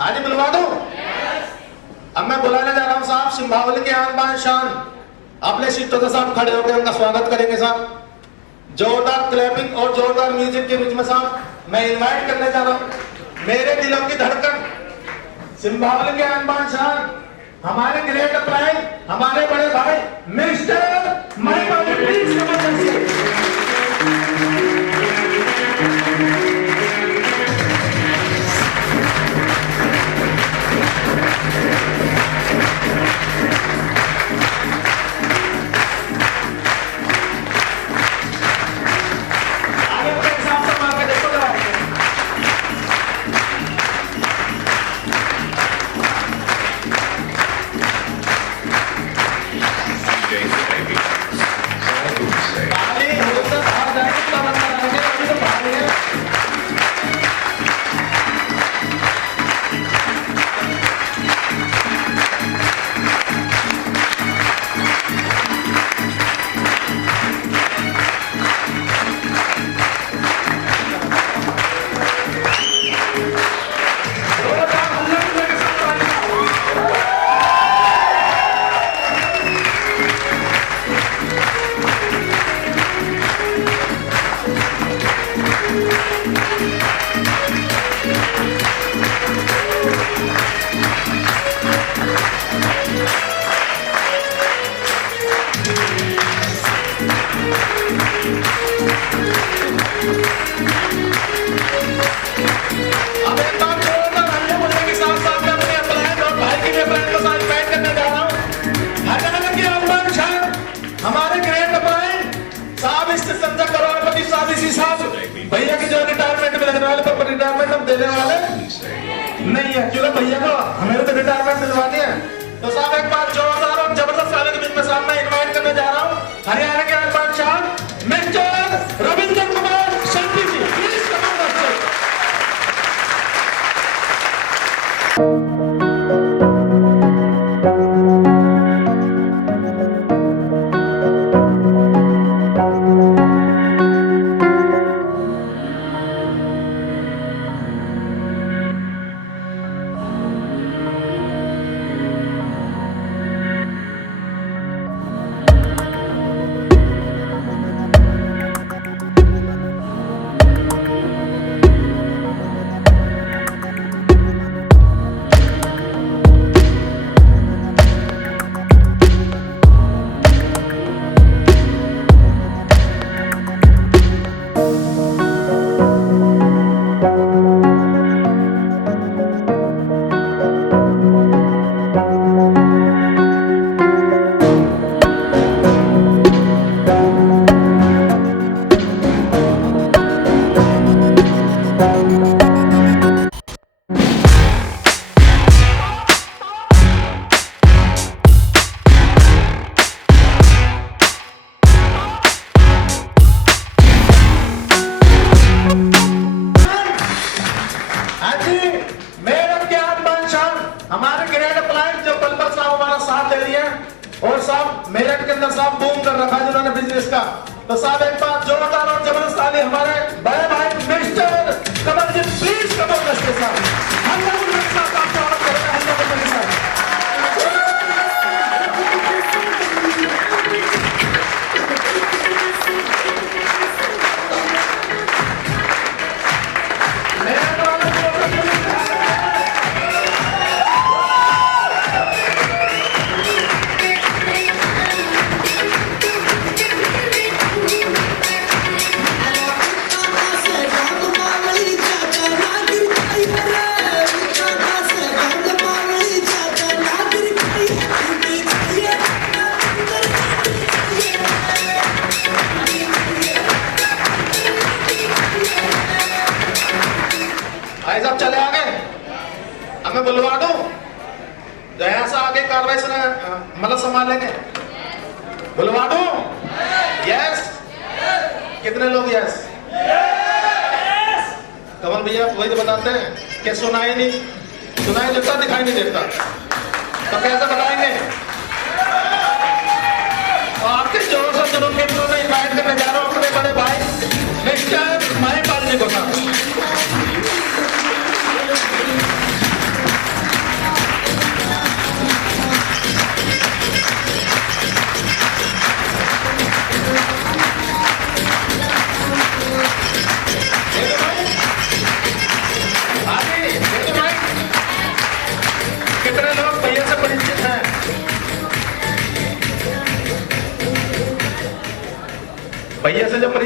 आज बुलवा दो। अब मैं बुलाने जा रहा हूँ साहब सिंभावली के आन बान शान, अपने सीटों के साथ खड़े होकर उनका स्वागत करेंगे साहब। जोरदार क्लैपिंग और जोरदार म्यूजिक के बीच में साहब मैं इनवाइट करने जा रहा हूँ मेरे दिलों की धड़कन, सिंभावली के आन बान शान, हमारे ग्रेट प्राइम, हमारे बड़े भाई mister Mahipal, please come on. भैया की जो रिटायरमेंट में लगने वाले पर रिटायरमेंट हम देने वाले नहीं है, क्योंकि भैया को हमें तो रिटायरमेंट दिलवानी है। तो साहब एक बार जोरदार और जबरदस्त वाले के बीच में साहब मैं इनवाइट करने जा रहा हूँ हरियाणा के बादशाह mister Ravindra Kumar Shanti ji, please come on stage. और साहब मेरठ के अंदर साहब बूम कर रखा है जिन्होंने बिजनेस का। तो साहब एक बार जोरदार और जबरदस्त ताली हमारे बड़े भाई मिस्टर कमल जी, प्लीज कमल दस्ते साहब साहब चले आगे। अब मैं बुलवा दूं जया से आगे कार्रवाई से मतलब संभालेंगे। बुलवा दूं? यस? कितने लोग यस? कमल भैया वही तो बताते हैं कि सुनाई देता, दिखाई नहीं देता, तो कैसे बताएंगे? तो आपके जोर से जुनून के थ्रू में इनवाइट करने जा रहा हूं अपने बड़े भाई मिस्टर महिपाल जी को साहब।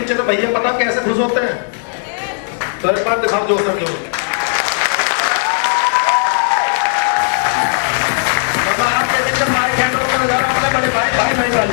पीछे तो भैया पता कैसे खुश होते हैं। तो एक बार दिखाओ जोश जो आपके पीछे माइक हैंड ओवर नजर आ रहा है, बड़े भाई भाई नहीं डाल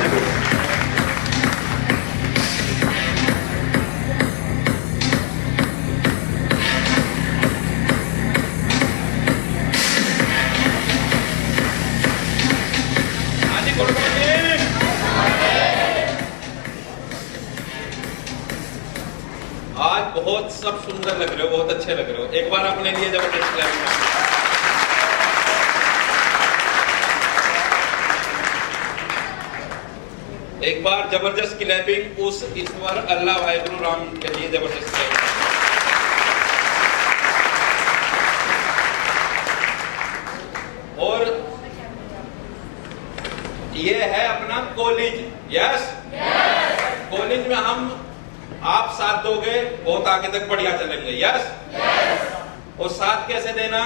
बहुत सब सुंदर लग रहे हो, बहुत अच्छे लग रहे हो। एक बार अपने लिए जबरदस्त क्लैपिंग। एक बार जबरदस्त क्लैपिंग उस ईश्वर अल्लाह वाहिगुरु राम के लिए जबरदस्त क्लैपिंग। और ये है अपना कॉलेज। यस, कॉलेज में हम आप साथ दोगे बहुत आगे तक बढ़िया चलेंगे। यस, और साथ कैसे देना?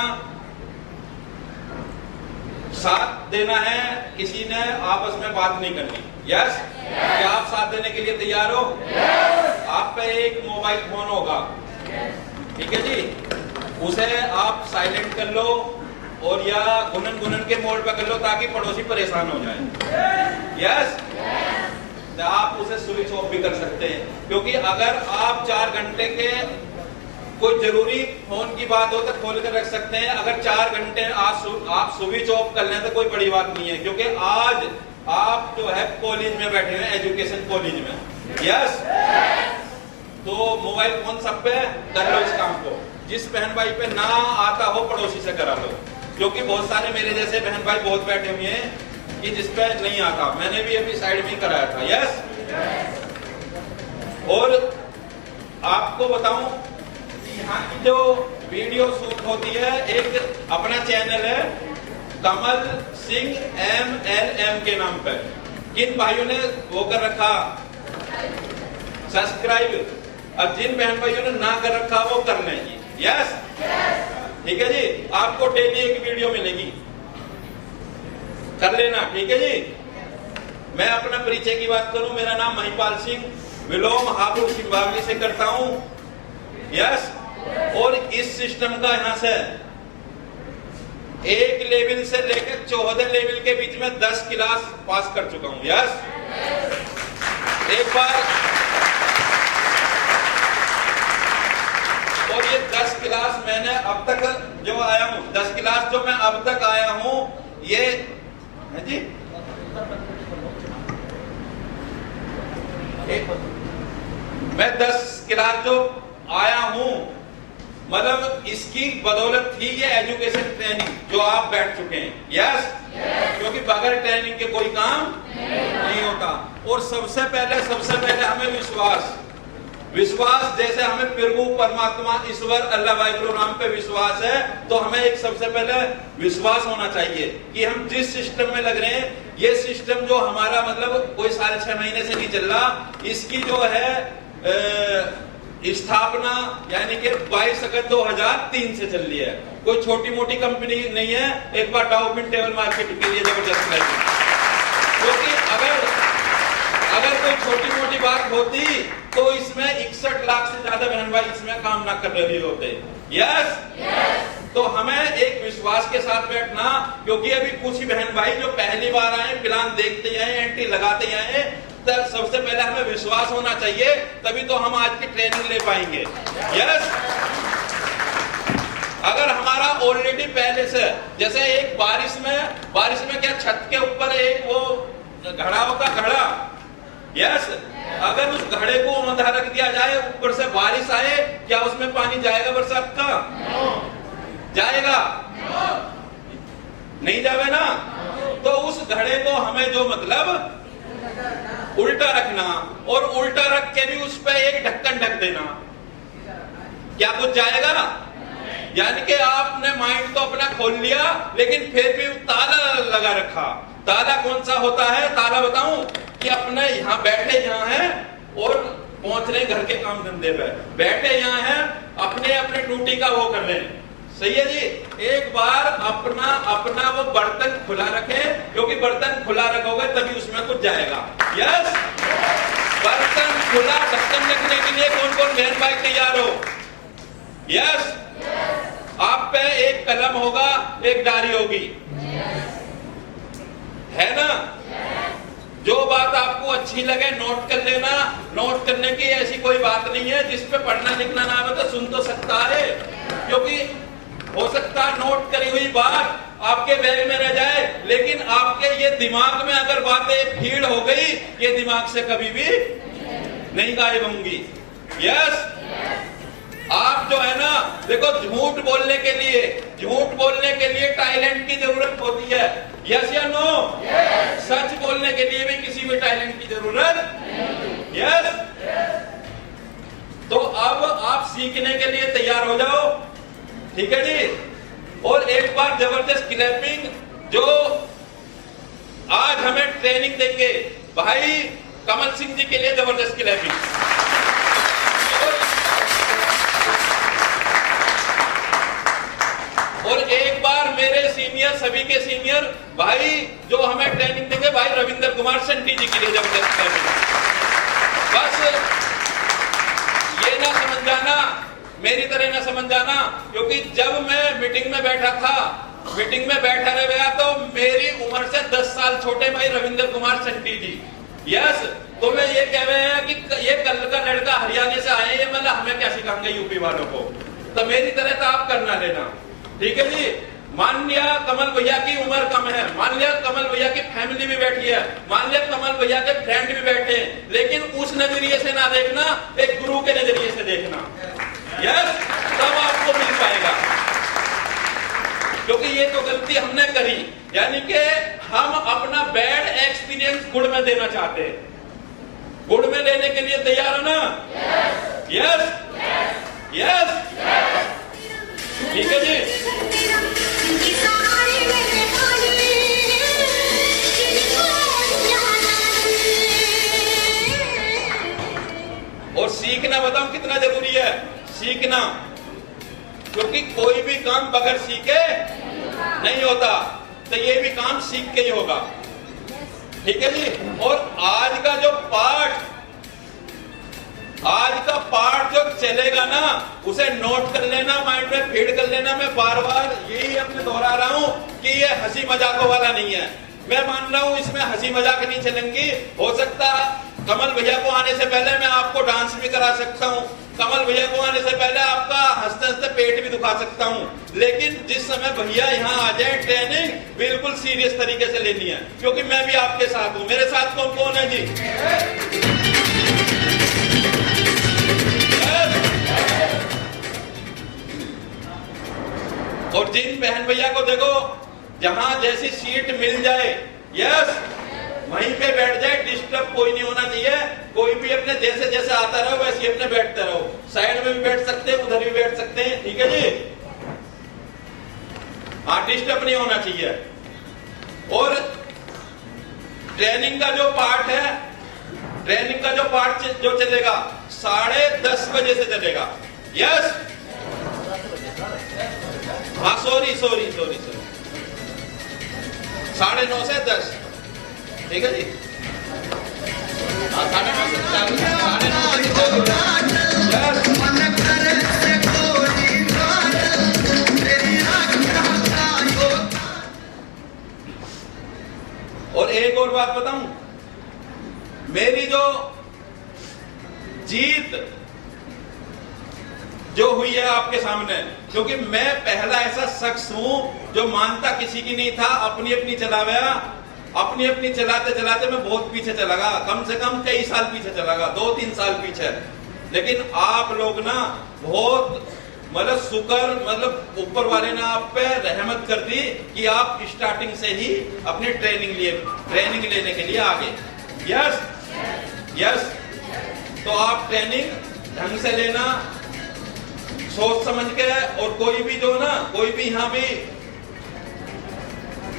साथ देना है किसी ने आपस में बात नहीं करनी। यस, क्या आप साथ देने के लिए तैयार हो? आप पे एक मोबाइल फोन होगा, ठीक है जी, उसे आप साइलेंट कर लो और या गुनन गुनन के मोड पे कर लो ताकि पड़ोसी परेशान हो जाए। यस, तो आप उसे स्विच ऑफ भी कर सकते हैं, क्योंकि अगर आप 4 घंटे के कोई जरूरी फोन की बात हो तो खोल कर रख सकते हैं। अगर 4 घंटे आप स्विच ऑफ कर लें तो कोई बड़ी बात नहीं है, क्योंकि आज आप जो है कॉलेज में बैठे हैं, एजुकेशन कॉलेज में। यस, तो मोबाइल फोन सब पे कर लो इस काम को। जिस बहन भाई पे ना आता हो पड़ोसी से करा लो, क्योंकि बहुत सारे मेरे जैसे बहन भाई बहुत बैठे हुए हैं कि जिस पे नहीं आता। मैंने भी अभी साइड में कराया था। यस, और आपको बताऊं यहाँ की जो वीडियो शूट होती है, एक अपना चैनल है कमल सिंह MLM के नाम पर। किन भाइयों ने वो कर रखा सब्सक्राइब, अब जिन बहन भाइयों ने ना कर रखा वो कर लेंगे। यस, ठीक है जी, आपको डेली एक वीडियो मिलेगी, कर लेना, ठीक है जी। मैं अपना परिचय की बात करूं, मेरा नाम महिपाल सिंह विलोम हापुड़ सिंबावली से करता हूं। यस, और इस सिस्टम का यहां से 1 लेवल से लेकर 14 लेवल के बीच में 10 क्लास पास कर चुका हूं। यस, एक बार, और ये 10 क्लास मैंने अब तक जो आया हूं, 10 क्लास जो मैं अब तक आया हूं, ये है जी, मैं 10 क्लास जो आया हूं, मतलब इसकी बदौलत थी ये एजुकेशन ट्रेनिंग जो आप बैठ चुके हैं। यस, क्योंकि बगैर ट्रेनिंग के कोई काम नहीं होता। और सबसे पहले हमें विश्वास जैसे हमें प्रभु परमात्मा ईश्वर अल्लाह वाहिगुरु राम पे विश्वास है, तो हमें एक सबसे पहले विश्वास होना चाहिए कि हम जिस सिस्टम में लग रहे हैं, ये सिस्टम जो हमारा मतलब कोई 6.5 महीने से नहीं चल रहा, इसकी जो है स्थापना यानी कि 22 अगस्त 2003 से चल रही है। कोई छोटी मोटी कंपनी नहीं है। एक बार डाउपिन टेबल मार्केटिंग के लिए जबरदस्त लगी, क्योंकि अगर कोई छोटी मोटी बात होती तो इसमें 61 लाख से ज्यादा बहन भाई इसमें काम ना कर रहे होते। यस, तो हमें एक विश्वास के साथ बैठना, क्योंकि अभी कुछ ही बहन भाई जो पहली बार आए, प्लान देखते आए, एंट्री लगाते आए, तो सबसे पहले हमें विश्वास होना चाहिए, तभी तो हम आज की ट्रेनिंग ले पाएंगे। यस, अगर हमारा ऑलरेडी पहले से, जैसे एक बारिश में क्या छत के ऊपर एक वो घड़ा होता, घड़ा। यस, अगर उस घड़े को अंधा रख दिया जाए, ऊपर से बारिश आए, क्या उसमें पानी जाएगा बरसात का? जाएगा? नहीं जावे ना। तो उस घड़े को हमें जो मतलब उल्टा रखना, और उल्टा रख के भी उस पर एक ढक्कन ढक देना, क्या कुछ जाएगा? यानी कि आपने माइंड तो अपना खोल लिया, लेकिन फिर भी ताला लगा रखा। ताला कौन सा होता है? ताला बताऊं कि अपने यहाँ बैठे यहाँ हैं और पहुंच रहे घर के काम धंधे पे, बैठे यहाँ हैं, अपने अपने ड्यूटी का वो कर रहे हैं। सही है जी। एक बार अपना वो बर्तन खुला रखें, क्योंकि बर्तन खुला रखोगे तभी उसमें कुछ जाएगा। यस, बर्तन खुला ढक्कन रखने के लिए कौन कौन बहन भाई तैयार हो? यस। आप पे एक कलम होगा, एक डायरी होगी, है ना? जो बात आपको अच्छी लगे नोट कर लेना। नोट करने की ऐसी कोई बात नहीं है, जिस पे पढ़ना लिखना ना आवे तो सुन तो सकता है, क्योंकि हो सकता है नोट करी हुई बात आपके बैग में रह जाए, लेकिन आपके ये दिमाग में अगर बातें फीड हो गई, ये दिमाग से कभी भी नहीं गायब होंगी। यस। आप जो है ना, देखो झूठ बोलने के लिए टैलेंट की जरूरत होती है। यस या नो? सच बोलने के लिए भी किसी भी टैलेंट की जरूरत नहीं। यस। तो अब आप सीखने के लिए तैयार हो जाओ, ठीक है जी? और एक बार जबरदस्त क्लैपिंग जो आज हमें ट्रेनिंग देंगे भाई कमल सिंह जी के लिए जबरदस्त क्लैपिंग। और एक बार मेरे सीनियर, सभी के सीनियर भाई जो हमें ट्रेनिंग देंगे भाई रविंद्र कुमार संटी जी के लिए जबरदस्त क्लैपिंग। बस ये ना समझ जाना, मेरी तरह ना समझ जाना, क्योंकि जब मैं मीटिंग में बैठा रह गया तो मेरी उम्र से 10 साल छोटे भाई रविंद्र कुमार संटी जी। यस। तो मैं ये कह रहे हैं कि ये कल का लड़का हरियाणा से आए हैं, मतलब हमें क्या सिखाएंगे यूपी वालों को? तो मेरी तरह तो आप करना लेना, ठीक है जी? मान लिया कमल भैया की उम्र कम है, मान लिया कमल भैया की फैमिली भी बैठी है, मान लिया कमल भैया के फ्रेंड भी बैठे हैं, लेकिन उस नजरिए से ना देखना, एक गुरु के नजरिए से देखना। यस। तब आपको मिल पाएगा, क्योंकि ये तो गलती हमने करी, यानी कि हम अपना बैड एक्सपीरियंस गुड में देना चाहते हैं। गुड में लेने के लिए तैयार हो ना? यस। यस। ठीक है जी? और सीखना बताऊं कितना जरूरी है? सीखना, क्योंकि कोई भी काम बगैर सीखे नहीं होता, तो ये भी काम सीख के ही होगा, ठीक है जी? और आज का पार्ट जो चलेगा ना, उसे नोट कर लेना, माइंड में फीड कर लेना। मैं बार बार यही अपने दोहरा रहा हूं कि ये हंसी मजाकों वाला नहीं है। मैं मान रहा हूं इसमें हंसी मजाक नहीं चलेंगी। हो सकता है कमल भैया को आने से पहले मैं आपको डांस भी करा सकता हूं, कमल भैया को आने से पहले आपका हंसते हंसते पेट भी दुखा सकता हूं, लेकिन जिस समय भैया यहाँ आ जाए ट्रेनिंग बिल्कुल सीरियस तरीके से लेनी है, क्योंकि मैं भी आपके साथ हूं। मेरे साथ कौन कौन है जी? और जिन बहन भैया को देखो जहां जैसी सीट मिल जाए, यस, वहीं पे बैठ जाए, डिस्टर्ब कोई नहीं होना चाहिए। कोई भी अपने जैसे जैसे आता रहो वैसे अपने बैठते रहो, साइड में भी बैठ सकते हैं, उधर भी बैठ सकते हैं, ठीक है जी? हाँ, डिस्टर्ब नहीं होना चाहिए। और ट्रेनिंग का जो पार्ट जो चलेगा 10:30 बजे से चलेगा। यस। हाँ, सॉरी 9:30 से 10, ठीक है जी? हाँ, 9:30 से 10। और एक और बात बताऊं, मेरी जो जीत जो हुई है आपके सामने, क्योंकि मैं पहला ऐसा शख्स हूं जो मानता किसी की नहीं था, अपनी चलाया, अपनी चलाते चलाते मैं बहुत पीछे चला गया, कम से कम कई साल पीछे चला गया, 2-3 साल पीछे। लेकिन आप लोग ना बहुत मतलब ऊपर वाले ने आप पे रहमत कर दी कि आप स्टार्टिंग से ही अपनी ट्रेनिंग लेने के लिए आ गए। यस। तो आप ट्रेनिंग ढंग से लेना, सोच समझ के। और कोई भी यहाँ भी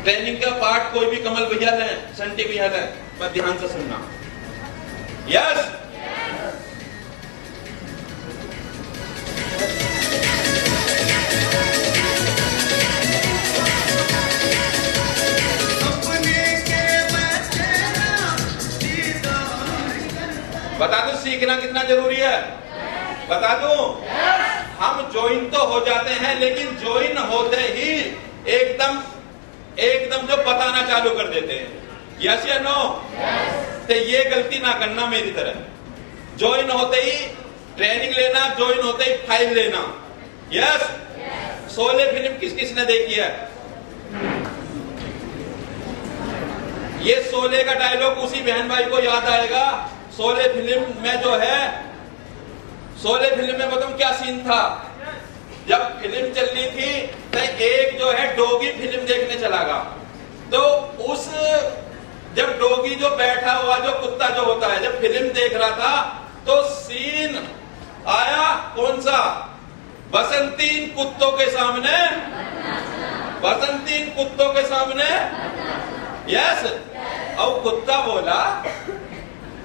ट्रेनिंग का पार्ट कोई भी कमल भैया है, संटी भैया है, पर ध्यान से सुनना। यस। बता दो सीखना कितना जरूरी है बता दूं? हम ज्वाइन तो हो जाते हैं, लेकिन ज्वाइन होते ही एकदम जो बताना चालू कर देते हैं। यस या नो? तो ये गलती ना करना मेरी तरह। ज्वाइन होते ही ट्रेनिंग लेना, ज्वाइन होते ही फाइल लेना। यस? शोले फिल्म किस किसने देखी है? ये शोले का डायलॉग उसी बहन भाई को याद आएगा। शोले फिल्म में जो है, शोले फिल्म में बताऊं क्या सीन था? जब फिल्म चल रही थी तो एक जो है डॉगी फिल्म देखने चला गया। तो उस जब डॉगी जो बैठा हुआ जो कुत्ता जो होता है, जब फिल्म देख रहा था तो सीन आया कौन सा? बसंतीन कुत्तों के सामने, बसंतीन कुत्तों के सामने। यस? और कुत्ता बोला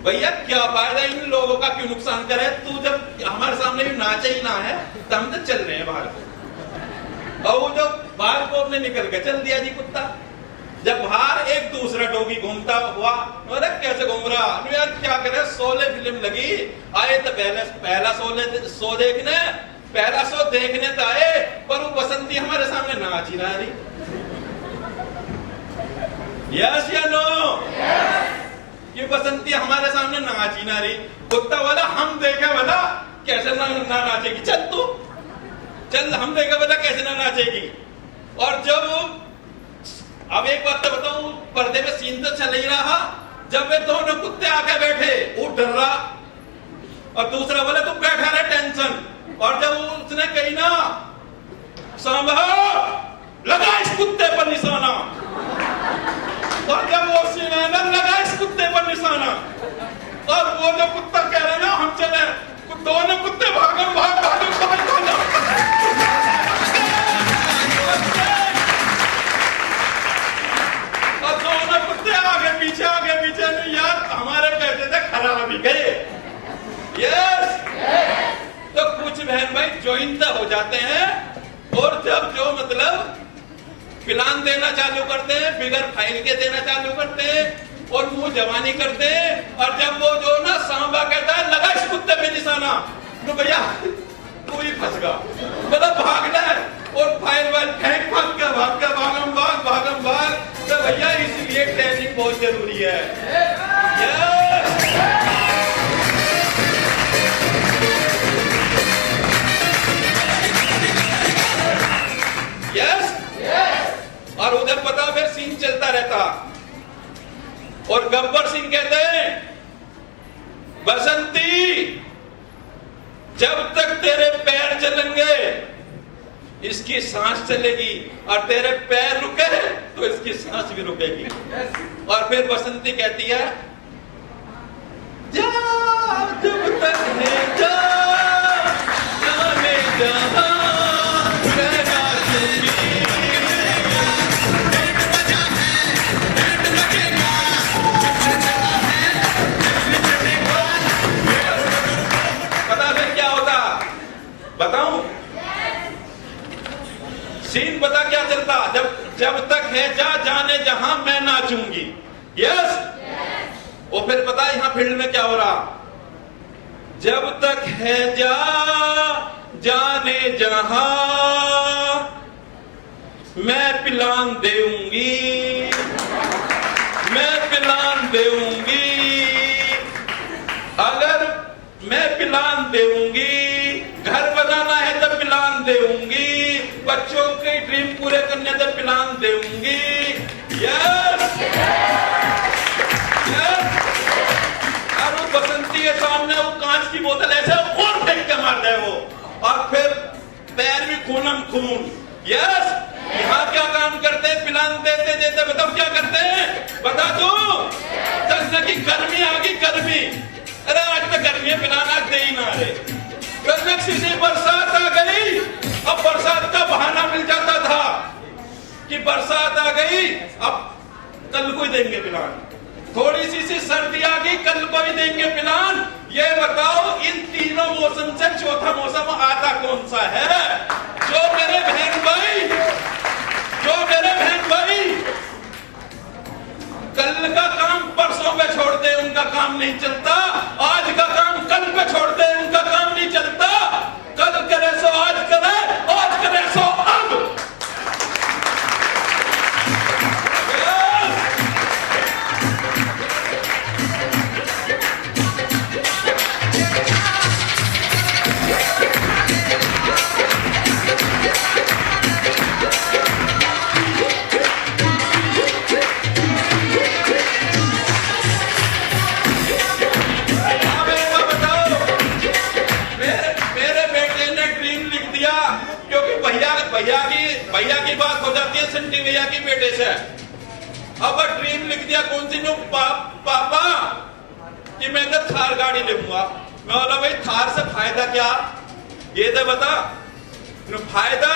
भैया क्या फायदा इन लोगों का, क्यों नुकसान करे? तू जब हमारे सामने भी नाचे ही ना है तो हम तो चल रहे हैं बाहर को। और वो जो बाहर को अपने निकल के चल दिया जी कुत्ता। जब बाहर एक दूसरा डॉगी घूमता हुआ, अरे कैसे घूम रहा यार, क्या करे? शोले फिल्म लगी, आए तो पहला शो देखने, पहला शो देखने तो आए, पर वो बसंती हमारे सामने नाच ही रही। यस या नो? ये बसंती हमारे सामने नाच ही ना रही। कुत्ता वाला हम देखे वाला कैसे ना नाचेगी, चल तू चल, हम देखे वाला कैसे ना नाचेगी। और जब अब एक बात तो बताऊं, पर्दे पे सीन तो चल ही रहा, जब वे दोनों कुत्ते आके बैठे, वो डर रहा और दूसरा बोले तू बैठा रहे टेंशन। और जब उसने कही ना सांभा लगा इस कुत्ते पर निशाना, और जब वो सीना लगा इस कुत्ते पर निशाना, और वो जो कुत्ता कह रहे ना हम चले, दोनों कुत्ते भागम भाग भागम भाग भागम, और दोनों कुत्ते आगे पीछे नहीं यार, हमारे कहते थे खराब ही गए। यस? तो कुछ बहन भाई ज्वाइन तो हो जाते हैं, और जब जो मतलब प्लान देना चालू करते हैं, बिगर फाइल के देना चालू करते हैं, और मुंह जवानी करते हैं। और जब वो जो ना सांबा कहता है लगा इस कुत्ते पे निशाना, तो भैया तू ही फंस गया, मतलब भागना है और फाइल वाइल फेंक भाग भागम भाग। तो भैया इसलिए ट्रेनिंग बहुत जरूरी है। यस? और उधर पता फिर सीन चलता रहता, और गब्बर सिंह कहते हैं बसंती जब तक तेरे पैर चलेंगे इसकी सांस चलेगी, और तेरे पैर रुके तो इसकी सांस भी रुकेगी। और फिर बसंती कहती है जा जब तक है जा जाने जहां बताऊं सीन पता क्या चलता? जब तक है जा जाने जहां मैं नाचूंगी। यस? वो फिर पता यहां फील्ड में क्या हो रहा? जब तक है जा जाने जहां मैं पिलान देऊंगी, मैं पिलान देऊंगी, अगर मैं पिलान देऊंगी, घर बनाना है तो पिलान देऊंगी, बच्चों के ड्रीम पूरे करने तो पिलान देऊंगी। यस? यस? और वो बसंती के सामने वो कांच की बोतल ऐसे और फेंक के मार दे वो, और फिर पैर भी खूनम खून। यस? यहाँ क्या काम करते हैं? पिलान देते देते बताओ क्या करते हैं? बता दो। चलने की गर्मी आ गई, गर्मी, अरे आज तो गर्मी है, पिलाना दे ही ना रहे। से बरसात आ गई, अब बरसात का बहाना मिल जाता था कि बरसात आ गई, अब कल को ही देंगे पिलान। थोड़ी सी सर्दी आ गई, कल को ही देंगे पिलान। ये बताओ इन तीनों मौसम से चौथा मौसम आता कौन सा है? जो मेरे बहन भाई कल का काम परसों में छोड़ दे, उनका काम नहीं चलता। आज का काम कल बात हो जाती है सिंटी भैया की बेटे से। अब ड्रीम लिख दिया कौन सी नो पापा कि मैं तो थार गाड़ी लूंगा। मैं बोला भाई थार से फायदा क्या, ये तो बता फायदा।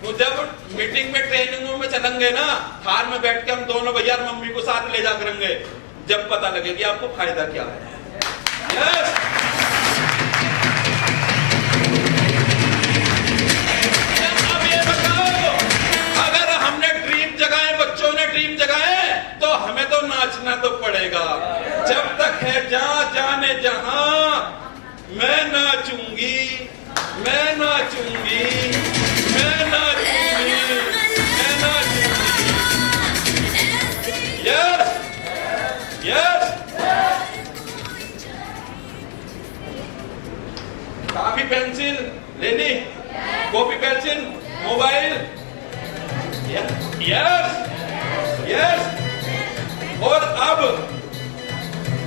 तो जब मीटिंग में ट्रेनिंग में चलेंगे ना, थार में बैठ के हम दोनों भैया मम्मी को साथ ले जा करेंगे, जब पता लगे कि आपको फायदा क्या है। यस अब ये बताओ, अगर हमने ड्रीम जगाए, बच्चों ने ड्रीम जगाए, तो हमें तो नाचना तो पड़ेगा। जब तक है जाने जहां मैं नाचूंगी, मैं नाचूंगी, मैं नाचूंगी, मैं नाचूंगी। यस यस कॉपी पेंसिल ले ली, copy pencil mobile. Yes yes और अब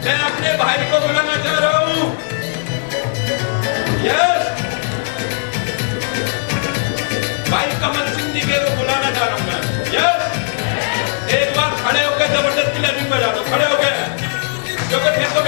मैं अपने भाई को बुलाना चाह रहा हूं। यस भाई कमल सिंह जी को बुलाना चाह रहा हूं मैं। यस एक बार खड़े होकर जबरदस्त क्लैपिंग बजा दो, खड़े होकर, क्योंकि फिर तो